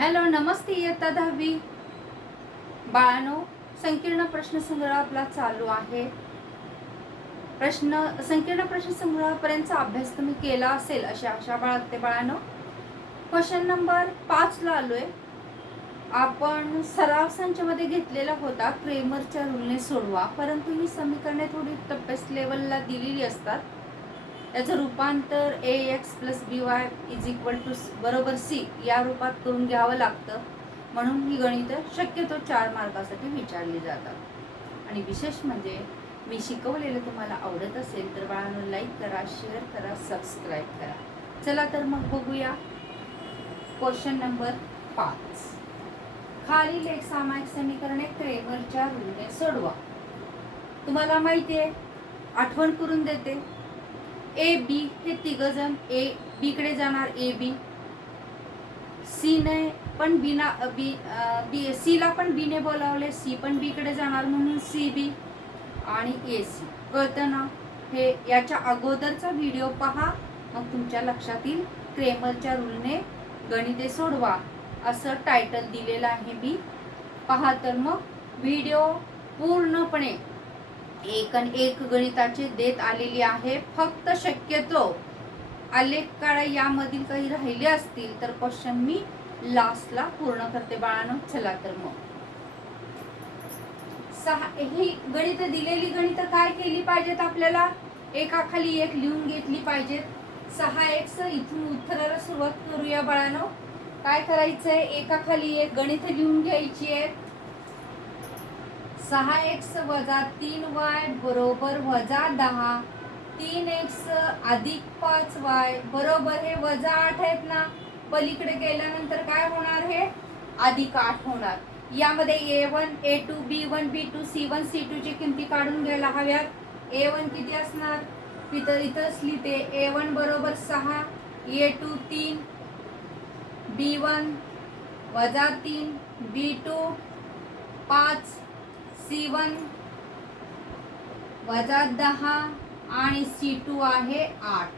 Hello नमस्ते इयत्ता दहावी. बाळानो संकीर्ण प्रश्नसंग्रह आपला चालू आहे. प्रश्न संकीर्ण प्रश्नसंग्रहापर्यंतचा अभ्यास तुम्ही केला असेल अशी आशा बाळगते बाळानो. क्वेश्चन नंबर पाचला आलोय. आपण सराव संचमध्ये घेतलेला होता क्रेमरच्या रूलने सोडवा. परंतु ही समीकरणे थोडी टप्प्यास लेवलला दिलेली असतात. याचं रूपांतर A X plus B Y is equal to बरोबर सी या रूपात करून घ्यावं लागतं. म्हणून ही गणितं शक्यतो चार मार्कासाठी विचारली जातात. आणि विशेष म्हणजे मी शिकवलेलं तुम्हाला आवडत असेल तर बाळांनो लाईक करा शेअर करा सबस्क्राईब करा. चला तर मग बघूया. क्वेश्चन नंबर पाच. खालील एक सामायिक समीकरणे क्रेमरच्या रूलने सोडवा. तुम्हाला माहिती आहे आठवण करून देते. ए बी हे तिघ जण. ए बी कडे जाणार. ए बी सी ने पण बीना बी बी सी ला पण बीने बोलावले. सी पण बी कडे जाणार म्हणून सी बी आणि ए सी कळतं ना? हे याच्या अगोदरचा व्हिडिओ पहा. मग तुमच्या लक्षात येईल क्रेमरच्या रूलने गणिते सोडवा. असं टायटल दिलेलं आहे मी. पहा तर मग. व्हिडिओ पूर्णपणे एक आणि एक गणिताचे देत आलेली आहे. फक्त शक्यतो आलेख काळा यामधील काही राहिले असतील तर क्वेश्चन मी लास्टला पूर्ण करते बाळानं. चला तर मग. सहा ही गणित दिलेली गणित काय केली पाहिजेत आपल्याला? एका खाली एक लिहून घेतली पाहिजेत. सहा एक्स इथून उत्तराला सुरुवात करूया बाळानो. काय करायचंय? एका खाली एक गणित लिहून घ्यायची आहे. सहा एक्स वजा तीन वाय बरोबर वजा दहा. तीन एक्स अधिक पाच वाय बरोबर हे वजा आठ आहेत ना. पलीकडे गेल्यानंतर काय होणार हे? अधिक आठ होणार. यामध्ये A one A two B one B two C one C two ची किमती काढून घ्यायला हव्यात. ए वन किती असणार? तिथं इथंच लिहिते ए वन बरोबर सहा ए टू तीन बी वन वजा तीन बी टू पाच वन वजा दहा आणि सी टू आहे आठ.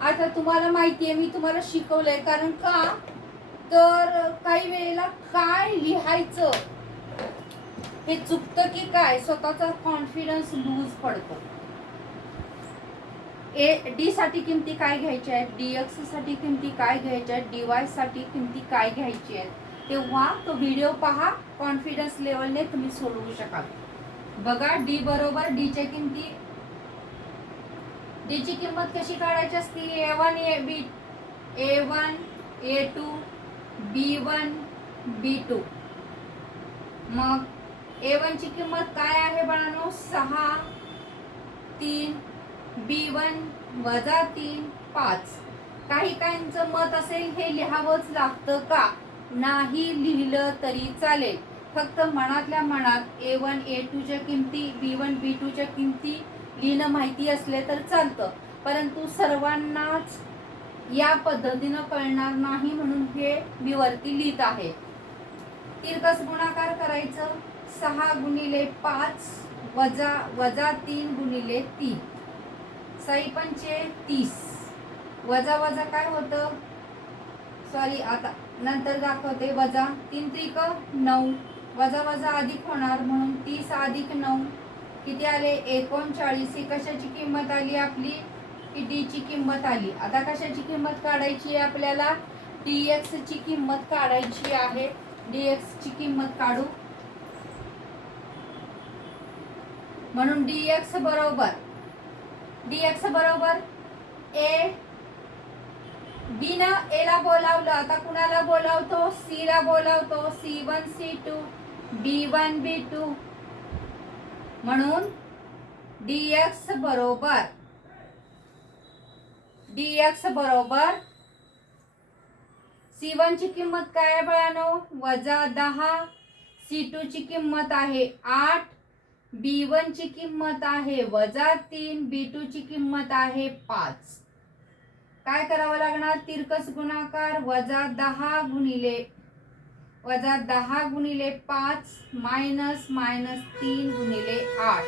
आता तुम्हाला माहिती आहे मी तुम्हाला शिकवलंय कारण का? तर काही वेळेला काय लिहायचं? हे चुकतं की काय? स्वतःचा कॉन्फिडन्स लूज पडतो. ए डी साठी किमती काय घ्यायच्या आहेत? डी एक्ससाठी किमती काय घ्यायच्या आहेत? डी वायसाठी किमती काय घ्यायची आहेत? तेव्हा तो व्हिडिओ पहा कॉन्फिडन्स लेवलने तुम्ही सोडवू शकाल. बघा डी बरोबर डीच्या किमती. डीची किंमत कशी काढायची असती? A one A B A one A two B one B two मग ए वनची किंमत काय आहे बाळांनो? सहा तीन बी वन वजा तीन पाच. काही काहींचं मत असेल हे लिहावंच लागतं का? नाही लिहिलं तरी चालेल. फक्त मनातल्या मनात ए वन ए टूच्या किमती बी वन बी टूच्या किमती लिहिणं माहिती असले तर चालतं. परंतु सर्वांनाच या पद्धतीनं कळणार नाही म्हणून हे मी वरती लिहित आहे. तिरकस गुणाकार करायचं. सहा गुणिले पाच वजा वजा तीन गुणिले तीन. साई पंचे तीस. वजा वजा काय होतं? सॉरी आता नंतर दाखवते वजा तीन त्रिक नऊ. वजा वजा अधिक होणार म्हणून तीस अधिक नऊ. किती आले? एकोणचाळीस. ही कशाची किंमत आली आपली? की डीची किंमत आली. आता कशाची किंमत काढायची आहे आपल्याला? डी एक्स ची किंमत काढायची आहे. डी एक्स ची किंमत काढू. म्हणून डी एक्स बरोबर. डी एक्स बरोबर ए बी एला ए ला बोलावलं आता कुणाला बोलावतो? सी ला बोलावतो. C one C two B one B two म्हणून डी एक्स बरोबर. डी एक्स बरोबर. सी वन ची किंमत काय आहे बाळानो? वजा दहा. सी टू ची किंमत आहे आठ. बी वन ची किंमत आहे वजा तीन. बी टू ची किंमत आहे पाच. काय करावं लागणार? तिरकस गुणाकार वजा दहा गुणिले वजा दहा गुणिले पाच मायनस मायनस तीन गुणिले आठ.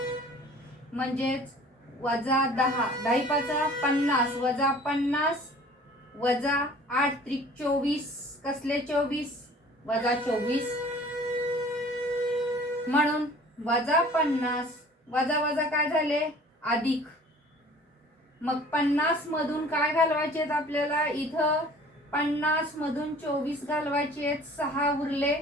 म्हणजेच वजा दहा दहा पाचा पन्नास वजा पन्नास वजा आठ त्रिक चोवीस कसले चोवीस? वजा चोवीस. म्हणून वजा पन्नास वजा वजा काय झाले? अधिक. मग पन्नास मधून काय घालवायचे आहेत आपल्याला? इथं पन्नास मधून चोवीस घालवायचे आहेत सहा उरले.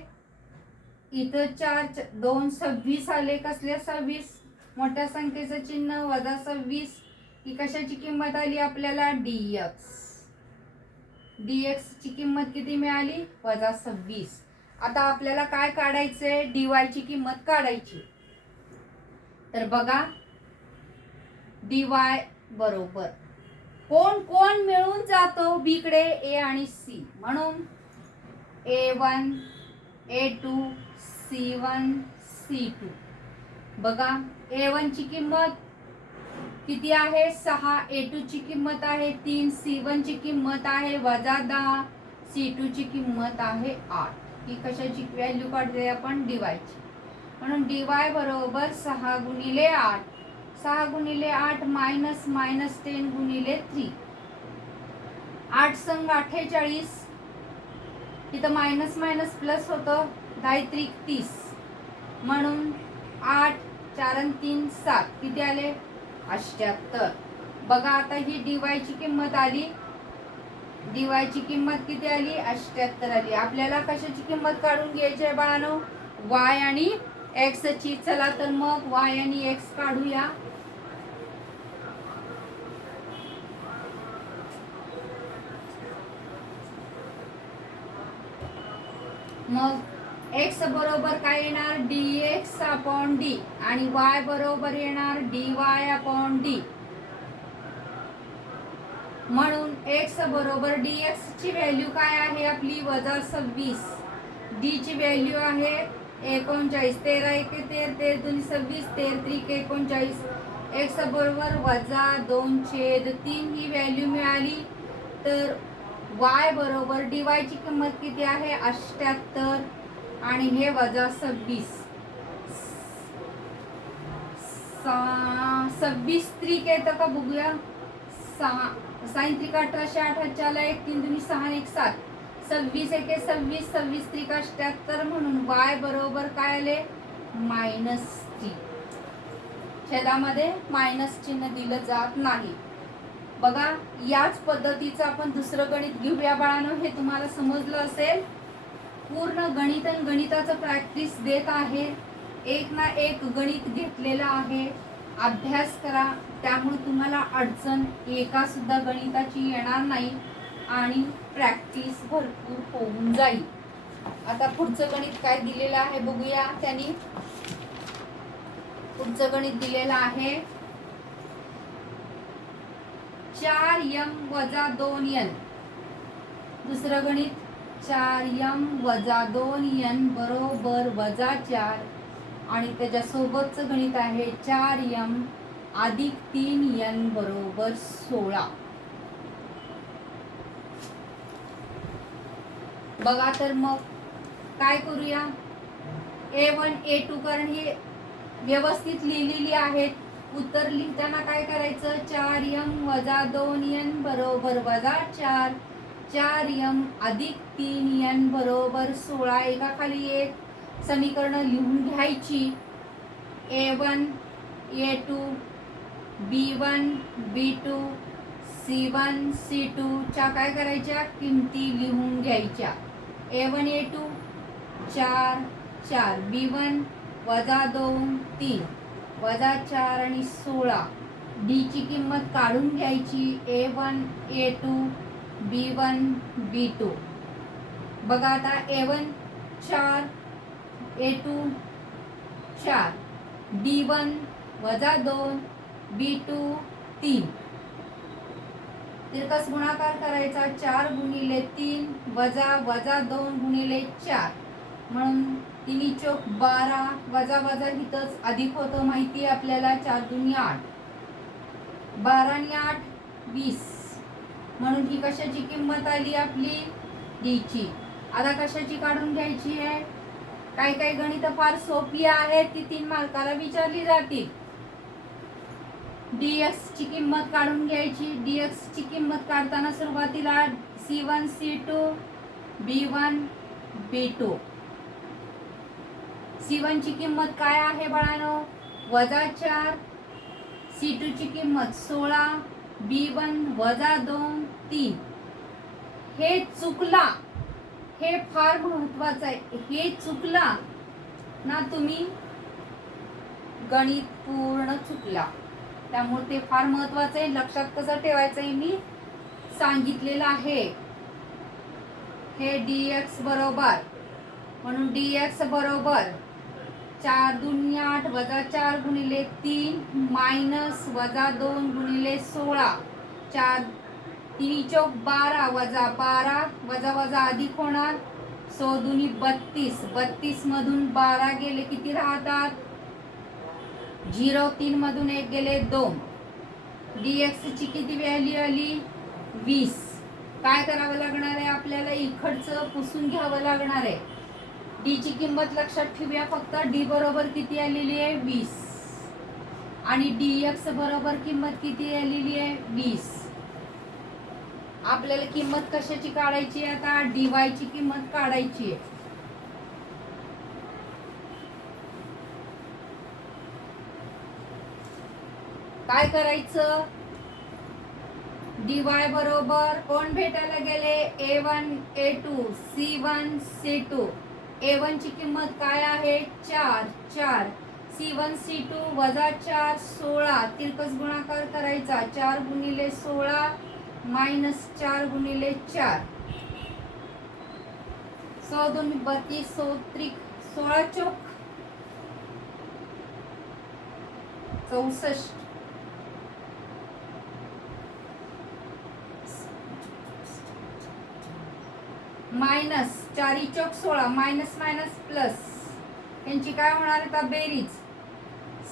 इथं चार दोन सव्वीस आले. कसले सव्वीस? मोठ्या संख्येचं चिन्ह वजा सव्वीस. ही कशाची किंमत आली आपल्याला? डीएक्स डीएक्स ची किंमत किती मिळाली? वजा सव्वीस. आता आपल्याला काय काढायचंय? डीवाय ची किंमत काढायची. तर बघा डीवाय बरोबर. कोण कोण मिळून जातो बी कडे ए आणि सी? म्हणून A one A two C one C two. बघा ए वन ची किंमत किती आहे? सहा. ए टू ची किंमत आहे तीन. सी वन ची किंमत आहे वजा दहा. सी टू ची किंमत आहे आठ. ही कशाची व्हॅल्यू काढते आपण? डीवायची म्हणून डीवाय बरोबर सहा गुणिले आठ सहा गुणिले आठ मायनस मायनस टेन गुणिले थ्री आठ संघ अठ्ठेचाळीस तिथं मायनस मायनस प्लस होतं दहा त्रिक तीस. म्हणून आठ चार तीन सात. किती आले? अष्ट्याहत्तर बघा आता ही डीवाय ची किंमत आली. डीवाय ची किंमत किती आली? अष्ट्याहत्तर आली. आपल्याला कशाची किंमत काढून घ्यायची आहे बाळानो? वाय आणि एक्स ची. चला तर मग वाय आणि एक्स काढूया. मग एक्स बरोबर काय येणार? डी एक्स अपॉन डी आणि वाय बरोबर येणार? डी वाय अपॉन डी म्हणून एक्स बरोबर डी एक्स ची व्हॅल्यू काय आहे आपली? वजा सव्वीस. डी ची व्हॅल्यू आहे एकोणचाळीस तेरा एक तेर तेर दोन्ही सव्वीस तेर त्रिक एकोणचाळीस. एक्स बरोबर वजा दोन छेद तीन ही व्हॅल्यू मिळाली. तर वाय बरोबर डी वायची किंमत किती आहे? अष्ट्याहत्तर आणि हे वजा सव्वीस. सव्वीस त्रिक येतं का बघूया? सहा साईन त्रिक अठराशे अठराच्याला एक तीन दोन्ही सहा एक सात. सव्वीस एके सव्वीस सव्वीस त्रिक अष्ट्याहत्तर म्हणून वाय बरोबर काय आले? मायनस थ्री छेदामध्ये मायनस चिन्ह दिलं जात नाही. बघा याच पद्धतीचं आपण दुसरं गणित घेऊया बाळानं. हे तुम्हाला समजलं असेल? पूर्ण गणित आणि गणिताचं प्रॅक्टिस देत आहे. एक ना एक गणित घेतलेलं आहे. अभ्यास करा. त्यामुळे तुम्हाला अडचण एका सुद्धा गणिताची येणार नाही. आणि प्रॅक्टिस भरपूर होऊन जाईल. आता पुढचं गणित काय दिलेलं आहे बघूया. त्यांनी पुढचं गणित दिलेलं आहे. चार यम वजा दोन यन. दुसरं गणित चार यम वजा दोन यन बरोबर वजा चार. आणि त्याच्यासोबतचं गणित आहे चार यम अधिक तीन यन बरोबर सोळा. बघा तर मग काय करूया? ए वन ए टू कारण हे व्यवस्थित लिहिलेली आहेत. उत्तर लिहिताना काय करायचं? चार यम वजा दोन यन बरोबर वजा चार. चार यम अधिक तीन यन बरोबर सोळा. एकाखाली एक समीकरण लिहून घ्यायची. A one A two B one B two C one C two च्या काय करायच्या? किमती लिहून घ्यायच्या. ए वन ए टू चार चार. बी वन वजा दोन तीन. वजा चार आणि सोळा. डीची किंमत काढून घ्यायची. A one A two B one B two बघा आता ए वन चार ए टू चार. डी वन वजा दोन बी टू तीन. तिरकस गुणाकार करायचा चार गुणिले तीन वजा वजा दोन गुणिले चार. म्हणून तिन्ही चोक बारा वजा वजा हिथंच अधिक होतं माहिती आहे आपल्याला चार दुनी आठ. बारा आठ वीस. म्हणून ही कशाची किंमत आली आपली? डीची आता कशाची काढून घ्यायची आहे? काही काही गणित फार सोपी आहेत ती तीन मालकाला विचारली जातील. डी ची किंमत काढून घ्यायची. डी ची किंमत काढताना सुरुवातीला C one C two B one B two C ची किंमत काय आहे बाळानो? वजा चार. सी ची किंमत सोळा. बी वन वजा दोन तीन. हे चुकला. हे फार महत्वाचं आहे. हे चुकला ना तुम्ही गणित पूर्ण चुकला. त्यामुळे ते फार महत्वाचं आहे. लक्षात कसं ठेवायचं आहे मी? सांगितलेलं आहे. हे डी एक्स बरोबर. म्हणून डी एक्स बरोबर. चार दुनी आठ वजा चार गुणिले तीन मायनस वजा दोन गुणिले सोळा. चार तिन्ही चौक बारा वजा बारा वजा वजा अधिक होणार. सो दुनी बत्तीस. बत्तीस मधून बारा गेले किती राहतात? झिरो तीन मधून एक गेले दोन. डी एक्स ची किती व्हॅल्यू आली? वीस. काय करावं लागणार आहे आपल्याला? इकडचं पुसून घ्यावं लागणार आहे. डी ची किंमत लक्षात ठेवूया फक्त. डी बरोबर किती आलेली आहे? वीस. आणि डी एक्स बरोबर किंमत किती आलेली आहे? वीस. आपल्याला किंमत कशाची काढायची आहे आता? डी वायची किंमत काढायची आहे. काय करायचं? डी वाय बरोबर कोण भेटायला गेले? A one A two C one C two A one ची किंमत काय आहे? चार चार. सी वन सी टू वजा चार सोळा. तिरकस गुणाकार करायचा. चार गुणिले सोळा मायनस चार गुणिले चार. सौ दोन बत्तीस सौ त्रिक सोळा चौक. चौसष्ट. मायनस चारी चौक सोळा मायनस मायनस प्लस. यांची काय होणार आता? बेरीज.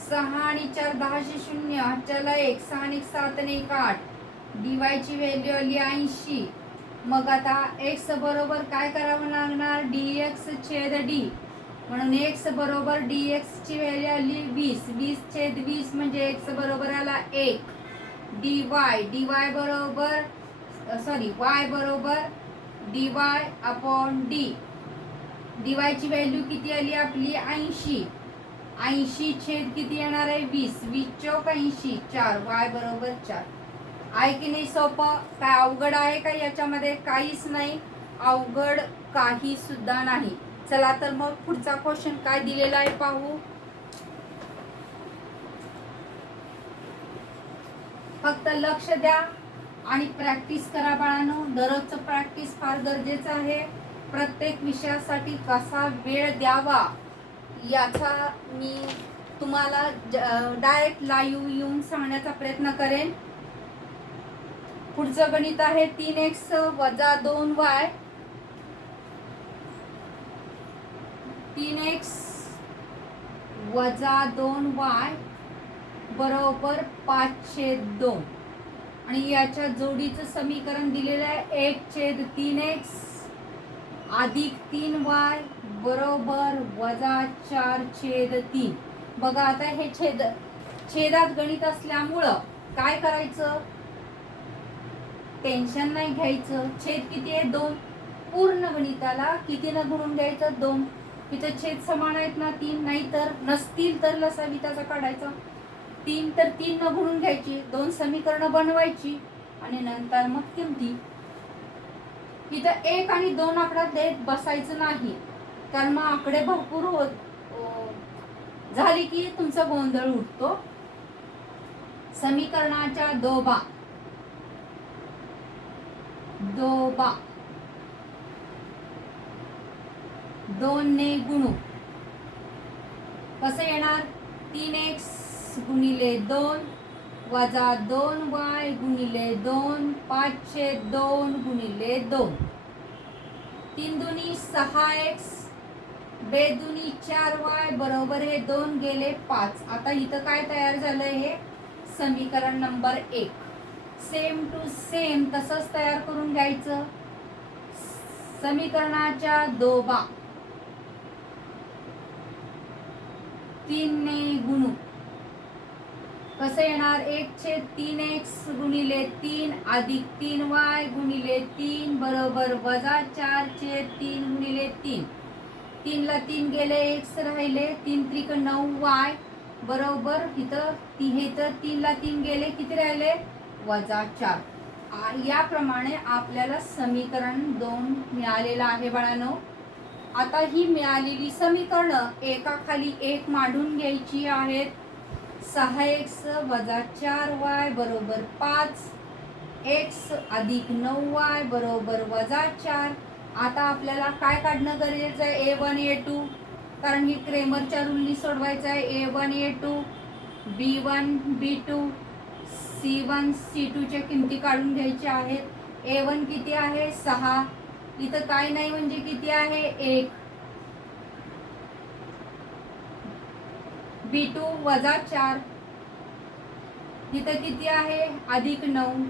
सहा आणि चार दहाशे शून्य चला एक सहा आणि एक सात आणि एक आठ. डी व्हॅल्यू आली ऐंशी. मग आता एक्स बरोबर काय करावं लागणार? डी एक्स छेद डी म्हणून एक्स बरोबर डी एक्सची व्हॅल्यू आली वीस. वीस छेद वीस म्हणजे एक्स बरोबर आला एक. डी वाय डी वाय बरोबर सॉरी वाय बरोबर D Y upon D D value किती आली आपली? ऐंशी. ऐंशी छेद किती येणार आहे? वीस. वीस चौक ऐंशी. चार. वाय बरोबर चार. आहे की नाही सोपं? काय अवघड आहे का याच्यामध्ये? काहीच नाही. अवघड काही सुद्धा नाही. चला तर मग पुढचा क्वेश्चन काय दिलेला आहे पाहू? फक्त लक्ष द्या. आणि प्रॅक्टिस करा बाळांनो. दररोजचं प्रॅक्टिस फार गरजेचं आहे. प्रत्येक विषयासाठी कसा वेळ द्यावा याचा मी तुम्हाला डायरेक्ट लाईव्ह येऊन सांगण्याचा प्रयत्न करेन. पुढचं गणित आहे तीन एक्स वजा दोन वाय तीन एक्स वजा दोन वाय बरोबर पाचशे दोन. आणि याच्या जोडीचं समीकरण दिलेलं आहे. एक छेद तीन एक्स अधिक तीन वाय बरोबर वजा चार छेद तीन. बघा आता हे छेद छेदात गणित असल्यामुळं काय करायचं? टेन्शन नाही घ्यायचं. छेद किती आहे? दोन. पूर्ण गणिताला कितीनं गुणून घ्यायचं? दोन. तिथं छेद समान आहेत ना तीन? नाही तर नसतील तर लसावी त्याचा काढायचं. तीन तर तीन न गुणून घ्यायची दोन समीकरण बनवायची आणि नंतर मग किमती. इथं एक आणि दोन आकडा देत बसायचं नाही. कारण मग आकडे भरपूर होत झाली की तुमचा गोंधळ उठतो समीकरणाच्या दोबा दोबा दोन ने गुणू. कसं येणार? तीन एक्स गुणिले दोन वजा दोन वाय गुणिले दोन पाचशे दोन गुणिले दोन. तीन दुनी सहा एक्स बेदुनी चार वाय बरोबर हे दोन गेले पाच. आता इथं काय तयार झालंय हे? समीकरण नंबर एक. सेम टू सेम तसंच तयार करून घ्यायचं. समीकरणाच्या दोबा. तीनने गुणू. कसं येणार? एक छेद तीन एक्स गुणिले तीन अधिक तीन वाय गुणिले तीन बरोबर वजा चार छेद तीन गुणिले तीन. तीनला तीन गेले एक्स राहिले तीन त्रिक नऊ वाय बरोबर इथं ती हे तर तीनला तीन गेले किती राहिले? वजा चार. याप्रमाणे आपल्याला समीकरण दोन मिळालेलं आहे बाळानो. आता ही मिळालेली समीकरणं एकाखाली एक मांडून घ्यायची आहेत. सहा एक्स वजा चार वाय बरोबर पाच एक्स अधिक नऊ वाय बरोबर वजा चार. आता आपल्याला काय काढणं गरजेचं आहे? A one A two. कारण ही क्रेमरच्या रूलनी सोडवायचं आहे. A one A two B one B two C one C टूच्या किमती काढून घ्यायच्या आहेत. ए वन किती आहे? सहा. इथं काय नाही म्हणजे किती आहे? एक. बी टू वजा चार. इथं किती आहे? अधिक नऊ.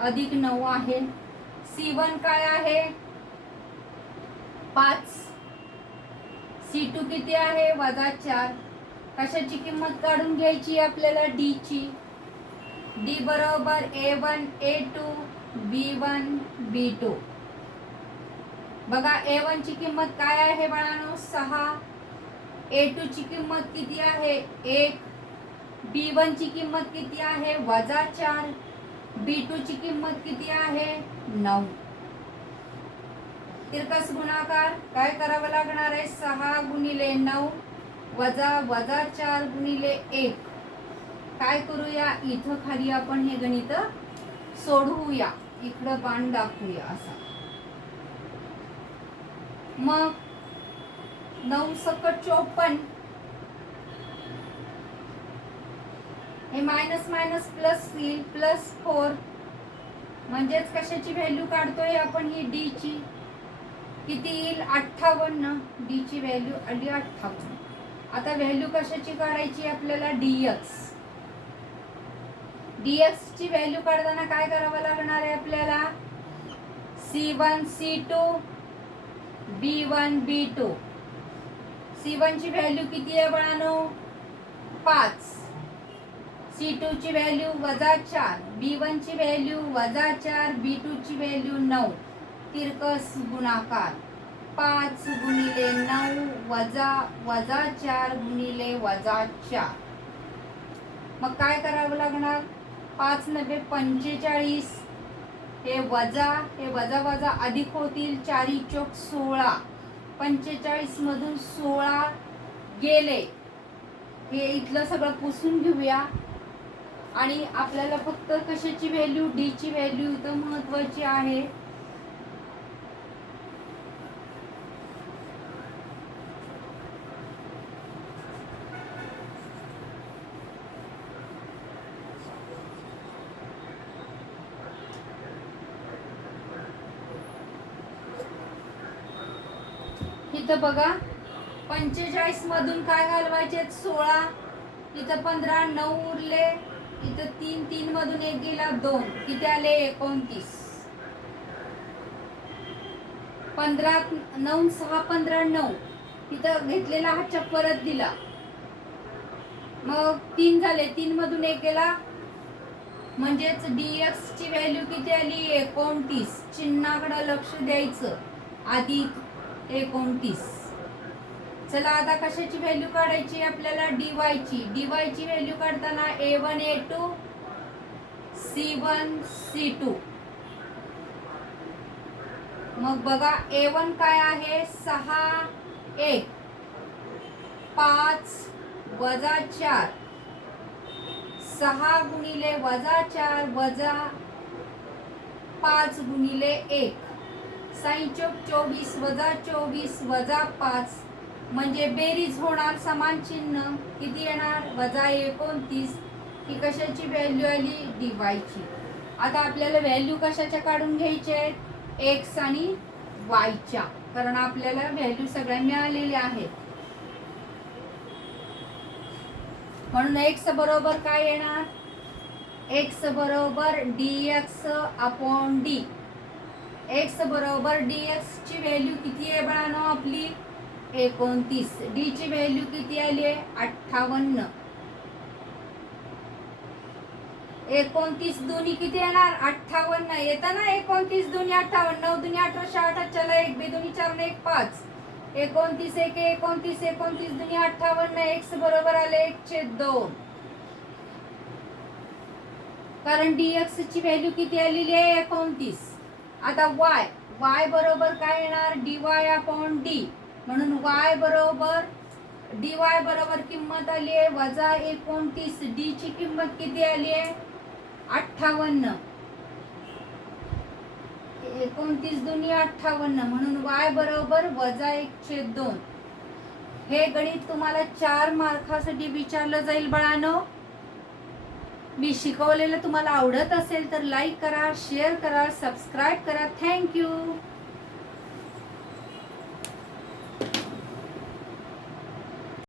अधिक नऊ आहे. सी वन काय आहे? पाच. सी टू किती आहे? वजा चार. कशाची किंमत काढून घ्यायची आपल्याला? डी ची. डी बरोबर A one A two B one B two बघा ए वन ची किंमत काय आहे बळानो? सहा. ए टू ची किंमत किती आहे? एक. बी वन ची किंमत किती आहे? वजा चार. बी टू ची किंमत किती आहे? नऊ. तिरकस गुणाकार काय करावं लागणार आहे? सहा गुणिले नऊ वजा वजा चार गुणिले एक. काय करूया? इथं खाली आपण हे गणित सोडवूया. इकडं बाण दाखवूया असा. मग नऊ सकट चोपन्न. हे मायनस मायनस प्लस येईल प्लस फोर म्हणजेच कशाची व्हॅल्यू काढतोय आपण? ही डी ची. किती येईल? अठ्ठावन्न. डी ची व्हॅल्यू आली अठ्ठावन्न. आता व्हॅल्यू कशाची काढायची आपल्याला? डीएक्स डीएक्स ची व्हॅल्यू काढताना काय करावं लागणार आहे आपल्याला? C one C two B one B two C वनची व्हॅल्यू किती आहे बाळानो? पाच. सी टूची व्हॅल्यू वजा चार. बी वनची व्हॅल्यू वजा चार. बी टूची व्हॅल्यू नऊ. तिरकस गुणाकार. पाच गुणिले नऊ वजा वजा चार गुणिले वजा चार. मग काय करावं लागणार? पाच नव्हे पंचेचाळीस. हे वजा हे वजा वजा अधिक होतील. चारी चोक सोळा. पंचेचाळीस मधून सोळा गेले. हे इथलं सगळं पुसून घेऊया. आणि आपल्याला फक्त कशाची व्हॅल्यू डी ची व्हॅल्यू इथं महत्वाची आहे. इथं बघा पंचेचाळीस मधून काय घालवायचे? सोळा इथं पंधरा नऊ उरले. इथं तीन तीन मधून एक गेला दोन. किती आले? एकोणतीस. पंधरा नऊ सहा पंधरा नऊ. इथं घेतलेला हा चक दिला. मग तीन झाले. तीन मधून एक गेला. म्हणजेच डीएक्स ची व्हॅल्यू किती आली? एकोणतीस. चिन्हाकडं लक्ष द्यायचं. आधी एकोणतीस. चला आता कशाची व्हॅल्यू काढायची आपल्याला? डी ची. डी ची व्हॅल्यू काढताना A one A two C one C two मग बघा ए वन काय आहे? सहा एक. पाच वजा चार. सहा गुणिले वजा चार वजा पाच गुणिले एक. साईन चौक चोवीस वजा चोवीस वजा पाच. म्हणजे बेरीज होणार समान चिन्ह. किती येणार? वजा एकोणतीस. ही कशाची व्हॅल्यू आली? डीवायची आता आपल्याला व्हॅल्यू कशाच्या काढून घ्यायच्या आहेत? एक्स आणि वायच्या कारण आपल्याला व्हॅल्यू सगळ्या मिळालेल्या आहेत. म्हणून एक्स बरोबर काय येणार? एक्स बरोबर D X upon D X बरोबर डी एक्स ची व्हॅल्यू किती आहे बाळानो आपली? एकोणतीस. डी ची व्हॅल्यू किती आली आहे? अठ्ठावन्न. एकोणतीस दोन्ही किती येणार? अठ्ठावन्न. येतं ना एकोणतीस दोन्ही अठ्ठावन्न. नऊ दोन्ही अठराशे अठरा चला एक बे दोन्ही चार एक पाच. एकोणतीस एक एकोणतीस एकोणतीस दोन्ही अठ्ठावन्न. एक्स बरोबर आले एकशे दोन. कारण dx ची व्हॅल्यू किती आलेली आहे? एकोणतीस. आता वाय वाय बरोबर काय येणार? dy अपॉन डी म्हणून वाय बरोबर dy बरोबर किंमत आली आहे वजा एकोणतीस. डी ची किंमत किती आली आहे? अठ्ठावन्न. एकोणतीस दोन्ही अठ्ठावन्न. म्हणून वाय बरोबर वजा एकशे दोन. हे गणित तुम्हाला चार मार्कासाठी विचारलं जाईल बाळानो. मी शिकवलेलं तुम्हाला आवडत असेल तर लाईक करा शेअर करा सबस्क्राईब करा. थँक्यू